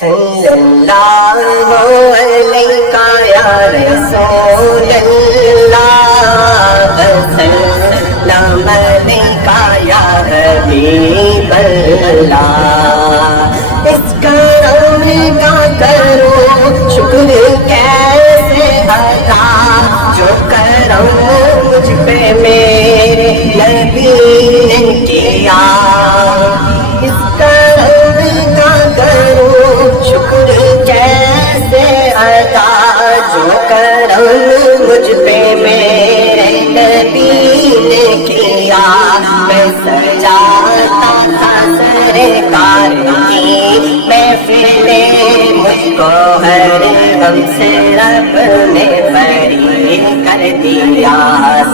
صلی اللہ علیہ یا رسول اللہ وسلم علیکہ یا حبیب اللہ۔ اس کرم کا کرو شکر کیسے ادا، جو کرم مجھ پہ میرے نبی نے کیا۔ اس کرم کا کرو شکر کیسے ادا، جو کرم مجھ پہ میرے نبی نے کیا۔ میں سجاتا تھا سرکار کی محفل، مجھ کو ہر غم سے رب نے بری کر دیا۔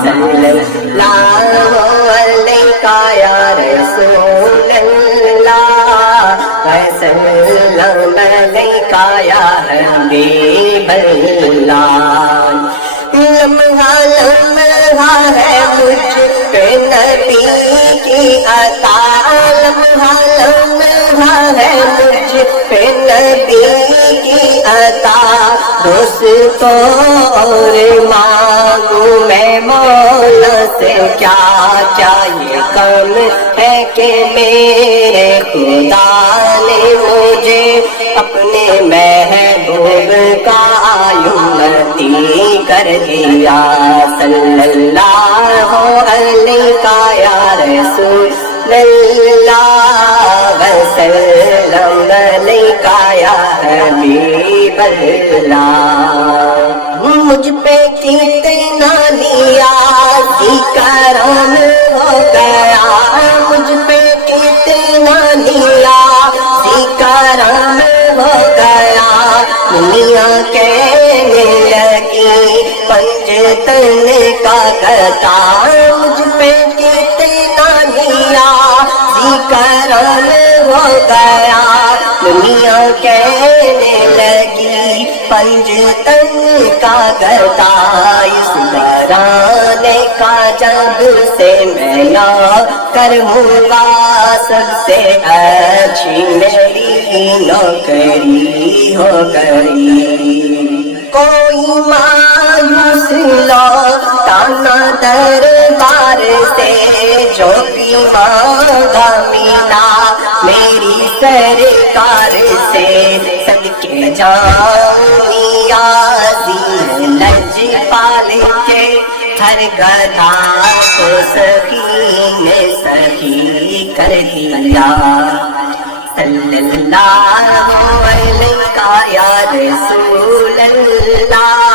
صلی اللہ علیہ یا رسول اللہ وسلم علیکہ یا حبیب اللہ۔ لمحہ لمحہ ہے مجھ پہ نبی کی عطا، لمحہ لمحہ ہے مجھ پہ نبی کی عطا۔ دوستوں اور مانگوں میں مولا سے کیا کیا، یہ کم ہے کہ میرے خدا نے مجھے اپنے محبوب کا امتی کر دیا۔ صلی اللہ علیہ یا رسول اللہ وسلم علیکہ یا حبیب اللہ۔ مجھ پہ کتنا نیازی کرم ہو گیا، مجھ پہ کتنا نیازی کرم ہو گیا۔ دنیا کہنے لگی پنجتن کا گدا، مجھ پہ کتنا نیازی کرم ہو گیا۔ دنیا کہنے لگی پنجتن کا گدا، اس گھرانے کا جب سے میں نہ کروں گا، سب سے اچھی میری نوکری ہو گئی۔ کوئی مایوس لوٹا نہ دربار سے، جو بھی مانگا ملا میری سرکار سے۔ صدقے جاؤں نیازی لج پال کے، ہر گدھا کو سخی نے سخی کر دیا۔ صلی اللہ علیہ یا رسول اللہ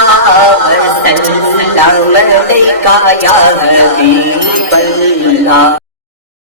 وسلم علیکہ یا حبیب اللہ۔